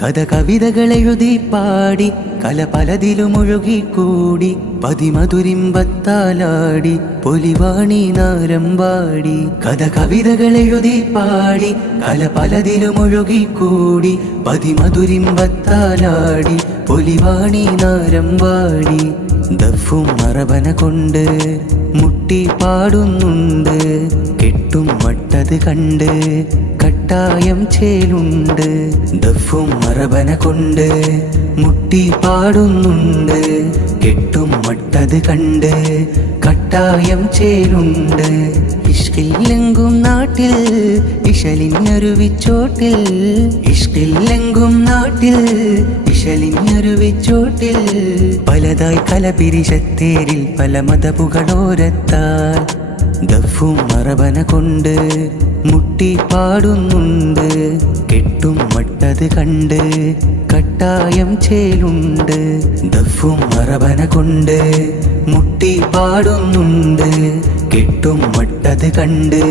കഥ കവിതകളെഴുതി പാടി കല പലതിലുമൊഴുകിക്കൂടി പതിമധുരിമ്പത്താലാടി പൊലിവാണി നാരമ്പാടി. കഥ കവിതകളെഴുതി പാടി കല പലതിലുമൊഴുകിക്കൂടി പതിമധുരിമ്പത്താലാടി പൊലിവാണി നാരമ്പാടി. ദഫും മറബന കൊണ്ട് മുട്ടി പാടുന്നുണ്ട്, കെട്ടും മട്ടത് കണ്ട് കട്ടായം ചേലുണ്ട്. ദഫും മറബന കൊണ്ട് മുട്ടി പാടുന്നുണ്ട്, കെട്ടും മട്ടത് കണ്ട് കട്ടായം ചേലുണ്ട്. ഇഷ്കില്ലെങ്കും നാട്ടിൽ ഇശലിഞ്ഞൊരുവിച്ചോട്ടിൽ, ഇഷ്കില്ലെങ്കും നാട്ടിൽ ഇശലിഞ്ഞൊരുവിച്ചോട്ടിൽ പലതായി കലപിരിശത്തേരിൽ പല മതപുകളോരത്താൽ. ദഫും മറബന കൊണ്ട് മുട്ടി പാടുന്നുണ്ട്, കെട്ടും മട്ടത് കണ്ട് കട്ടായം ചേലുണ്ട്. ദഫും മറബന കൊണ്ട് മുട്ടി പാടുന്നുണ്ട്, കെട്ടും മട്ടത് കണ്ട്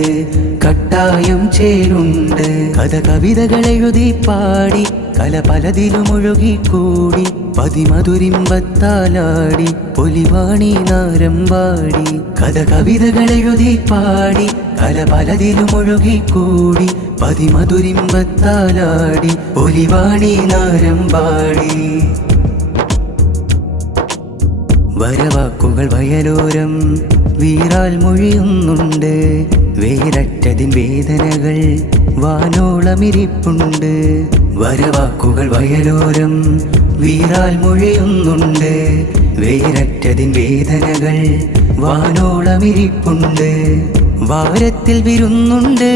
കട്ടായം ചേലുണ്ട്. കഥ കവിതകളെഴുതി പാടി കല പലതിലുമൊഴുകിക്കൂടി പതിമധുരിമ്പത്താലാടി പൊലിവാണി നാരമ്പാടി. കഥ കവിതകളെഴുതി പാടി കല പലതിലുമൊഴുകിക്കൂടി പതിമധുരിമ്പത്താലാടി പൊലിവാണി നാരമ്പാടി. വരവാക്കുകൾ വയലോരം വീറാൽ മൊഴിയുന്നുണ്ട്, വേരറ്റതിൻ വേദനകൾ വാനോളമിരിപ്പുണ്ട്. വരവാക്കുകൾ വയലോരം വീറാൽ മൊഴിയുന്നുണ്ട്, വേരറ്റതിൻ വേദനകൾ വാനോളമിരിപ്പുണ്ട്. വാരത്തിൽ വിരുന്നുണ്ട്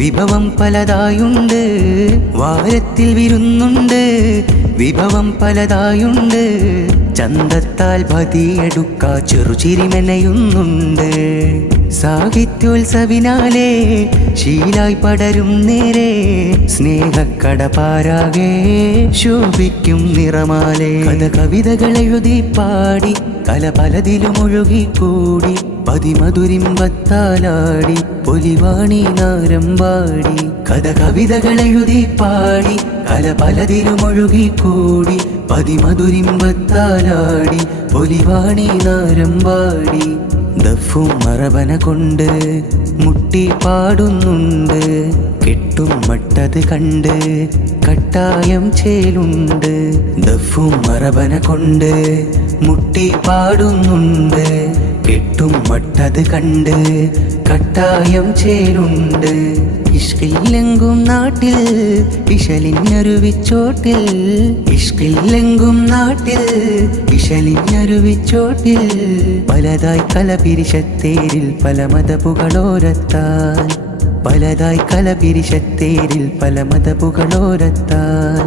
വിഭവം പലതായുണ്ട്, വാരത്തിൽ വിരുന്നുണ്ട് വിഭവം പലതായുണ്ട്. ചന്തത്താൽ പതിയെടുക്കാ ചെറുചിരിമെനയുന്നുണ്ട്. സാഹിത്യോത്സവിനാലേ ശീലായി പടരും നേരെ സ്നേഹക്കടപാരാകെ ശോഭിക്കും നിറമാലേ. കഥ കവിതകളെഴുതി പാടി കല പലതിലുമൊഴുകിക്കൂടി പതിമധുരിമ്പത്താലാടി പൊലിവാണി നാരമ്പാടി. കഥ കവിതകളെഴുതി പാടി കല പലതിലുമൊഴുകിക്കൂടി പതിമധുരിമ്പത്താലാടി പൊലിവാണി നാരമ്പാടി. ദഫും മറബന കൊണ്ട് മുട്ടി പാടുന്നുണ്ട്, കെട്ടും മട്ടത് കണ്ട് കട്ടായം ചേലുണ്ട്. ദഫും മറബന കൊണ്ട് മുട്ടി പാടുന്നുണ്ട്, കെട്ടും മട്ടത് കണ്ട് കട്ടായം ചേലുണ്ട്. ഇഷ്കില്ലെങ്കും നാട്ടിൽ ഇശലിഞ്ഞൊരുവിച്ചോട്ടിൽ, ഇഷ്കില്ലെങ്കും നാട്ടിൽ ഇശലിഞ്ഞൊരുവിച്ചോട്ടിൽ പലതായി കലപിരിശത്തേരിൽ പല മതപുകളോരത്താൽ, പലതായി കലപിരിശത്തേരിൽ പല മതപുകളോരത്താൽ.